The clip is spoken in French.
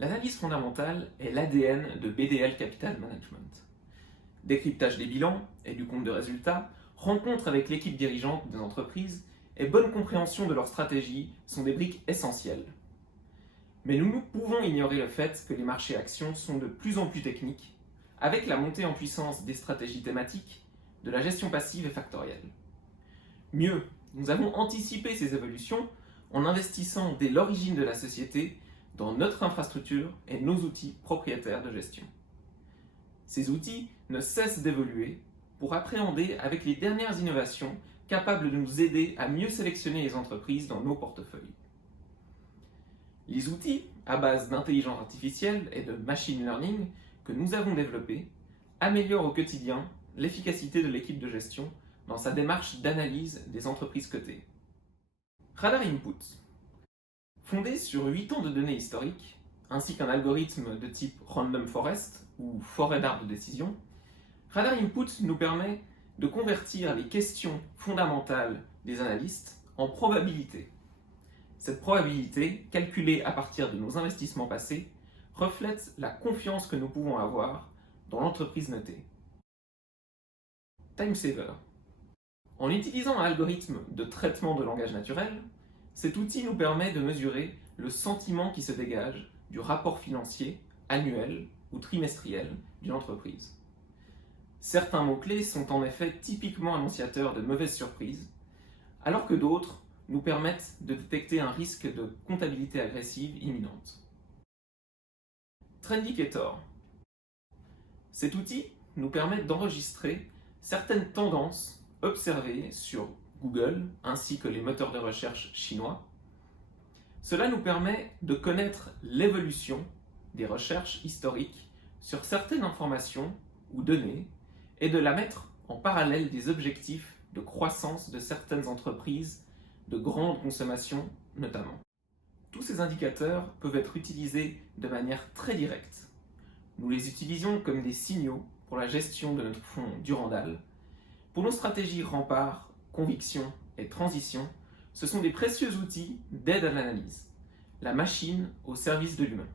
L'analyse fondamentale est l'ADN de BDL Capital Management. Décryptage des bilans et du compte de résultats, rencontre avec l'équipe dirigeante des entreprises et bonne compréhension de leur stratégie sont des briques essentielles. Mais nous pouvons ignorer le fait que les marchés actions sont de plus en plus techniques, avec la montée en puissance des stratégies thématiques, de la gestion passive et factorielle. Mieux, nous avons anticipé ces évolutions en investissant dès l'origine de la société dans notre infrastructure et nos outils propriétaires de gestion. Ces outils ne cessent d'évoluer pour appréhender avec les dernières innovations capables de nous aider à mieux sélectionner les entreprises dans nos portefeuilles. Les outils à base d'intelligence artificielle et de machine learning que nous avons développés améliorent au quotidien l'efficacité de l'équipe de gestion dans sa démarche d'analyse des entreprises cotées. Radar Input. Fondé sur 8 ans de données historiques, ainsi qu'un algorithme de type Random Forest ou forêt d'arbres de décision, Radar Input nous permet de convertir les questions fondamentales des analystes en probabilités. Cette probabilité, calculée à partir de nos investissements passés, reflète la confiance que nous pouvons avoir dans l'entreprise notée. TimeSaver. En utilisant un algorithme de traitement de langage naturel, cet outil nous permet de mesurer le sentiment qui se dégage du rapport financier annuel ou trimestriel d'une entreprise. Certains mots-clés sont en effet typiquement annonciateurs de mauvaises surprises, alors que d'autres nous permettent de détecter un risque de comptabilité agressive imminente. Trendicator. Cet outil nous permet d'enregistrer certaines tendances observées sur Google ainsi que les moteurs de recherche chinois. Cela nous permet de connaître l'évolution des recherches historiques sur certaines informations ou données et de la mettre en parallèle des objectifs de croissance de certaines entreprises de grande consommation notamment. Tous ces indicateurs peuvent être utilisés de manière très directe. Nous les utilisons comme des signaux pour la gestion de notre fonds Durandal. Pour nos stratégies rempart, conviction et transition, ce sont des précieux outils d'aide à l'analyse, la machine au service de l'humain.